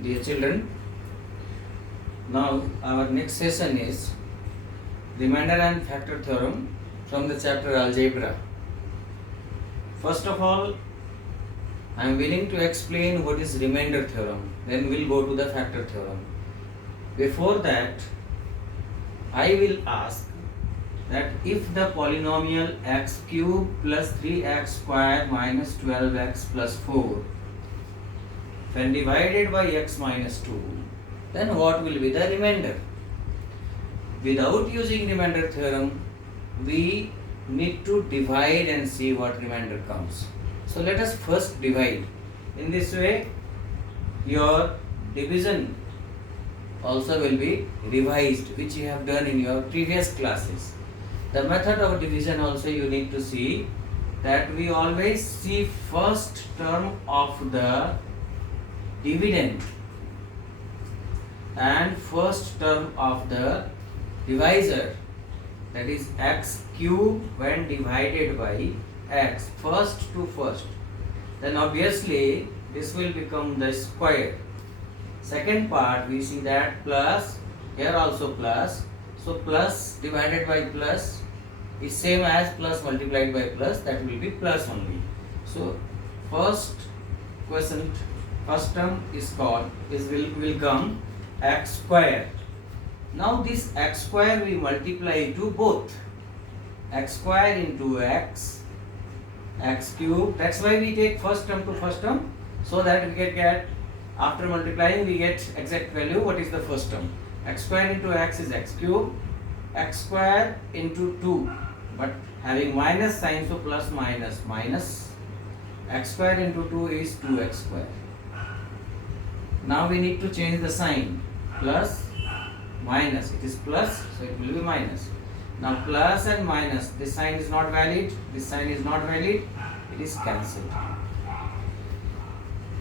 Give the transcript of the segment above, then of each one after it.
Dear children, now our next session is remainder and factor theorem from the chapter algebra. First of all, I am willing to explain what is remainder theorem, then we'll go to the factor theorem. Before that, I will ask that if the polynomial x cube plus 3x square minus 12x plus 4 when divided by x minus 2, then what will be the remainder? Without using remainder theorem, we need to divide and see what remainder comes. So let us first divide. In this way, your division also will be revised, which you have done in your previous classes. The method of division also you need to see that we always see first term of the dividend and first term of the divisor, that is x cube when divided by x, first to first, then obviously this will become the square. Second part we see that plus, here also plus, so plus divided by plus is same as plus multiplied by plus, that will be plus only. So first term is called, will come x square. Now this x square we multiply to both, x square into x cube. That's why we take first term to first term, so that we can get, after multiplying we get exact value what is the first term. X square into x is x cube, x square into 2, but having minus sign, so plus minus minus, x square into 2 is 2x square. Now we need to change the sign, plus minus, it is plus, so it will be minus. Now plus and minus, this sign is not valid, this sign is not valid, it is cancelled.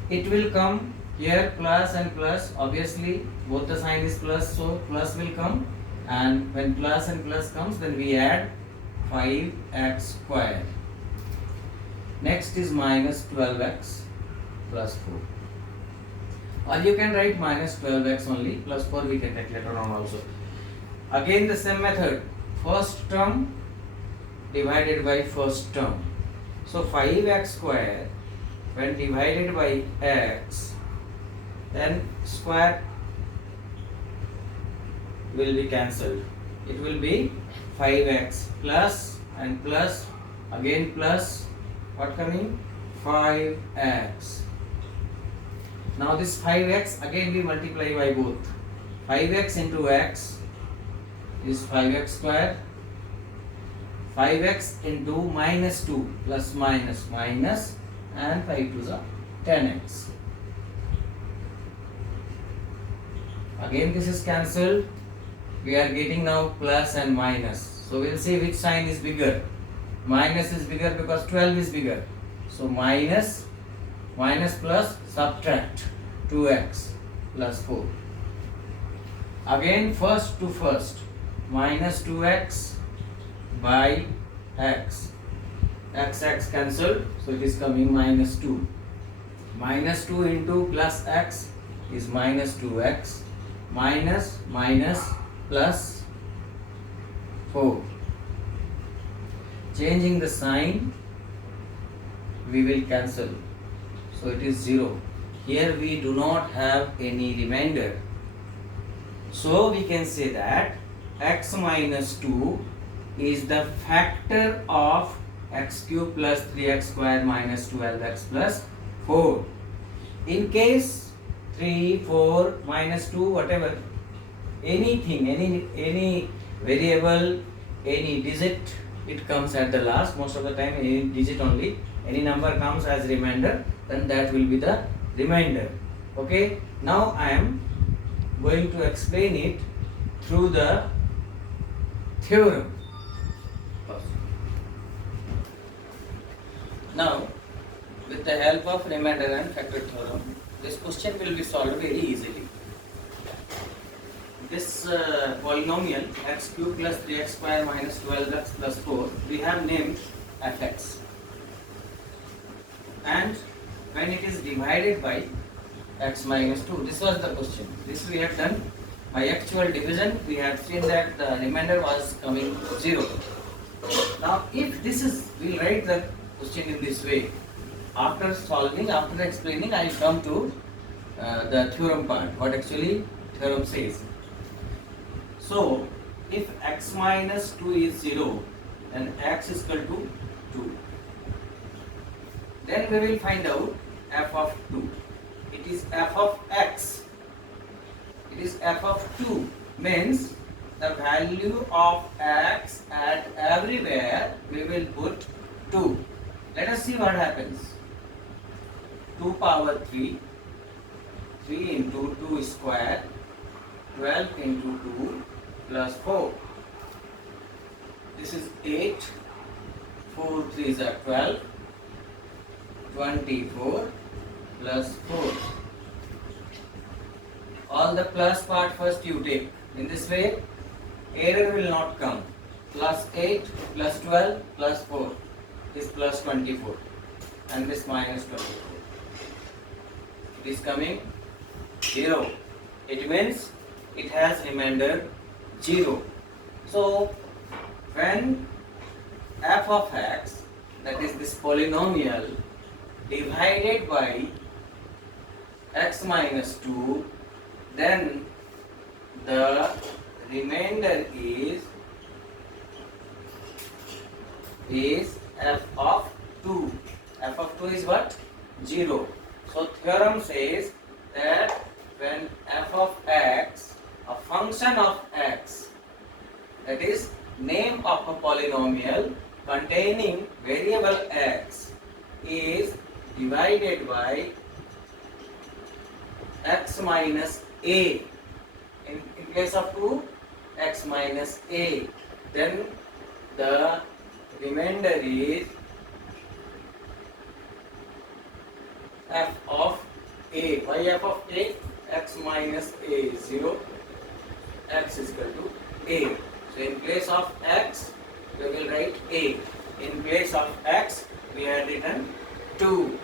It will come here plus and plus, obviously both the sign is plus, so plus will come, and when plus and plus comes, then we add 5x square. Next is minus 12x plus 4. Or you can write minus 12x only, plus 4 we can take later on also. Again the same method, first term divided by first term. So 5x square when divided by x, then square will be cancelled. It will be 5x plus and plus, again plus, what coming? 5x. Now this 5x again we multiply by both. 5x into x is 5x square. 5x into minus 2 plus minus minus, and 5 to the 10x. Again this is cancelled. We are getting now plus and minus. So we will see which sign is bigger. Minus is bigger because 12 is bigger. So minus plus subtract 2x plus 4. Again first to first, minus 2x by x. X cancelled, so it is coming minus 2. Minus 2 into plus x is minus 2x. Minus plus 4. Changing the sign, we will cancel, so it is 0. Here we do not have any remainder, so we can say that x minus 2 is the factor of x cube plus 3x square minus 12x plus 4. In case 3, 4, minus 2, whatever, anything, any variable, any digit, it comes at the last. Most of the time any digit only, any number comes as remainder, then that will be the remainder. Okay, now I am going to explain it through the theorem. Now with the help of remainder and factor theorem, this question will be solved very easily. This polynomial x cube plus 3x square minus 12x plus 4, we have named fx, and when it is divided by x minus 2. This was the question. This we have done by actual division. We have seen that the remainder was coming 0. Now if this is, we'll write the question in this way. After solving, after explaining, I come to the theorem part, what actually theorem says. So if x minus 2 is 0 and x is equal to 2, then we will find out f of 2. It is f of x. It is f of 2, means the value of x at everywhere we will put 2. Let us see what happens. 2 power 3, 3 into 2 square, 12 into 2 plus 4. This is 8, 4 3s are 12, 24 plus 4. All the plus part first you take. In this way, error will not come. Plus 8 plus 12 plus 4 is plus 24 and this minus 24. It is coming 0. It means it has remainder 0. So when f of x, that is this polynomial, divided by x minus 2, then the remainder is f of 2. F of 2 is what? 0. So theorem says that when f of x, a function of x, that is name of a polynomial containing variable x, is divided by x minus a, in place of 2, x minus a, then the remainder is f of a. Why f of a? X minus a is 0, x is equal to a. So in place of x, we will write a. In place of x, we have written 2.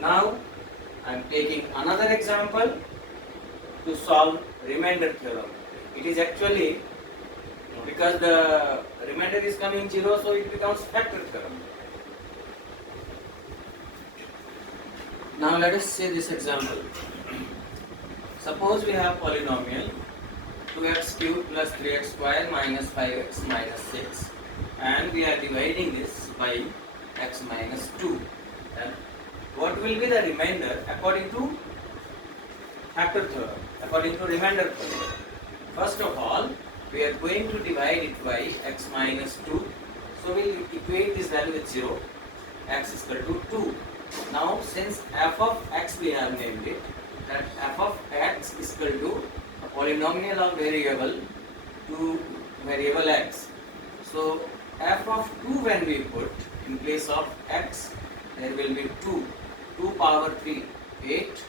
Now I am taking another example to solve remainder theorem. It is actually, because the remainder is coming 0, so it becomes factor theorem. Now let us see this example. Suppose we have polynomial 2x cubed plus 3x square minus 5x minus 6, and we are dividing this by x minus 2. And what will be the remainder according to factor theorem, according to remainder theorem? First of all, we are going to divide it by x minus 2. So we will equate this value with 0. X is equal to 2. Now since f of x we have named it, that f of x is equal to a polynomial of variable to variable x. So f of 2 when we put in place of x, there will be 2. 2 power 3, 8.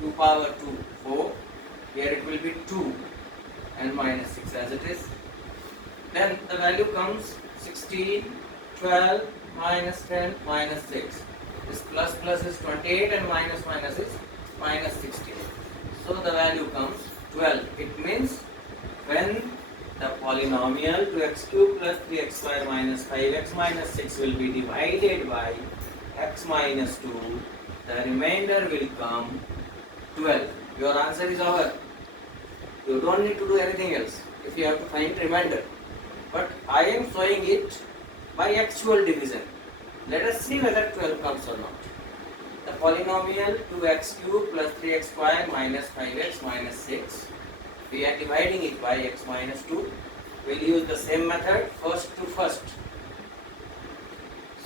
2 power 2, 4. Here it will be 2 and minus 6 as it is. Then the value comes 16, 12, minus 10, minus 6. This plus plus is 28 and minus minus is minus 16. So the value comes 12. It means when the polynomial 2x cubed plus 3x square minus 5x minus 6 will be divided by x minus 2, the remainder will come 12. Your answer is over. You don't need to do anything else if you have to find remainder. But I am showing it by actual division. Let us see whether 12 comes or not. The polynomial 2x cubed plus 3x square minus 5x minus 6. We are dividing it by x minus 2. We will use the same method, first to first.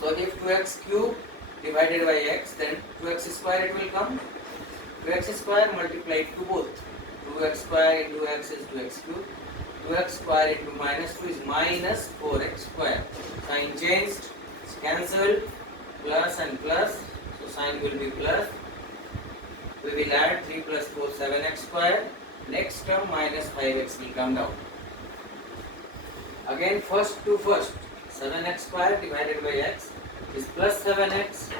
So if 2x cubed divided by x, then 2x square it will come. 2x square multiplied to both. 2x square into x is 2x cubed. 2x square into minus 2 is minus 4x square. Sign changed, it's cancelled, plus and plus, so sign will be plus. We will add 3 plus 4, 7x square. Next term minus 5x will come down. Again first to first, 7x square divided by x is plus 7x.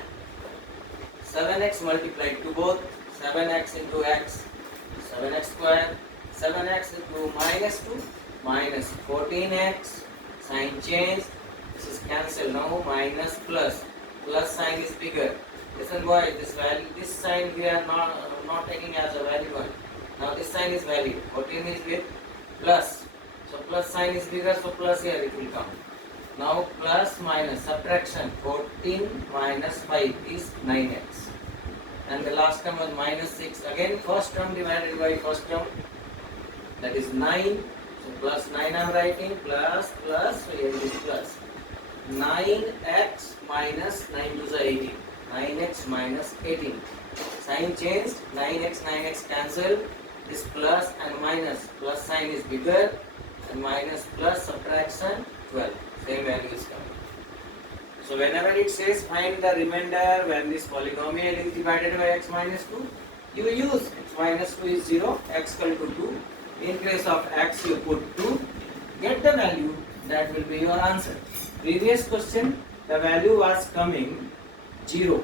7x multiplied to both, 7x into x, 7x square, 7x into minus 2, minus 14x, sign change, this is cancelled now, minus plus, plus sign is bigger. Listen boy, this value, this sign we are not taking as a valid one. Now this sign is valid, 14 is with plus, so plus sign is bigger, so plus here it will come. Now plus minus, subtraction, 14 minus 5 is 9x. And the last term was minus 6. Again first term divided by first term, that is 9. So plus 9 I am writing, plus, so here it is plus. 9x minus 9 to the 18. 9x minus 18. Sign changed, 9x cancelled. This plus and minus, plus sign is bigger, and minus plus subtraction 12. Same value is coming. So whenever it says find the remainder when this polynomial is divided by x minus 2, you use x minus 2 is 0, x equal to 2. In case of x you put 2, get the value, that will be your answer. Previous question, the value was coming 0.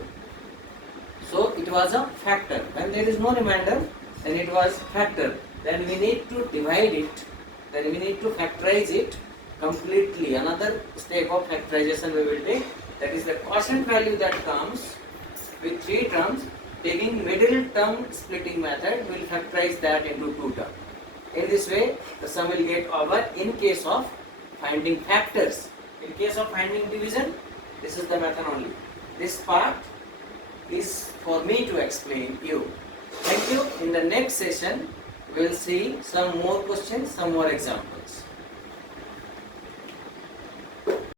So it was a factor. When there is no remainder, then it was factor. Then we need to divide it, then we need to factorize it completely. Another step of factorization we will take, that is the quotient value that comes with 3 terms. Taking middle term splitting method, we will factorize that into 2 terms. In this way, the sum will get over in case of finding factors. In case of finding division, this is the method only. This part is for me to explain you. Thank you. In the next session, we will see some more questions, some more examples.